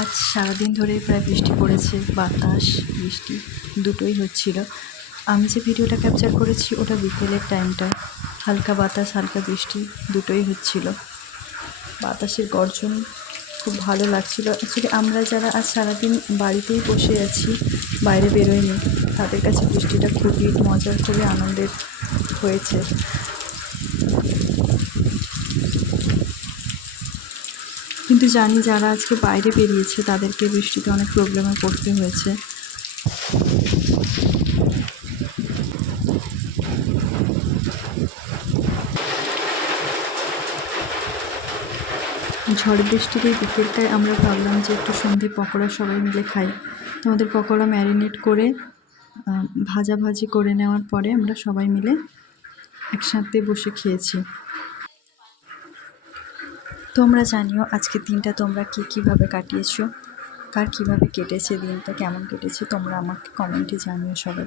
আজ সারাদিন ধরে প্রায় বৃষ্টি পড়েছে, বাতাস বৃষ্টি দুটোই হচ্ছিল। আমি যে ভিডিওটা ক্যাপচার করেছি ওটা বিকেলের টাইমটা, হালকা বাতাস হালকা বৃষ্টি দুটোই হচ্ছিল। বাতাসের গর্জন খুব ভালো লাগছিল। অ্যাকচুয়ালি আমরা যারা আজ সারাদিন বাড়িতেই বসে আছি, বাইরে বেরোয়নি, তাদের কাছে বৃষ্টিটা খুবই মজার, খুবই আনন্দের হয়েছে। কিন্তু জানি যারা আজকে বাইরে বেরিয়েছে তাদেরকে বৃষ্টিতে অনেক প্রবলেমে পড়তে হয়েছে। ঝড় বৃষ্টির এই বিকেলটায় আমরা ভাবলাম যে একটু সন্ধে পকোড়া সবাই মিলে খাই। তোমাদের পকোড়া ম্যারিনেট করে ভাজাভাজি করে নেওয়ার পরে আমরা সবাই মিলে একসাথে বসে খেয়েছি। তোমরা জানিও আজকের দিনটা তোমরা কীভাবে কাটিয়েছো, কার কীভাবে কেটেছে দিনটা, কেমন কেটেছে তোমরা আমাকে কমেন্টে জানিও সবাই।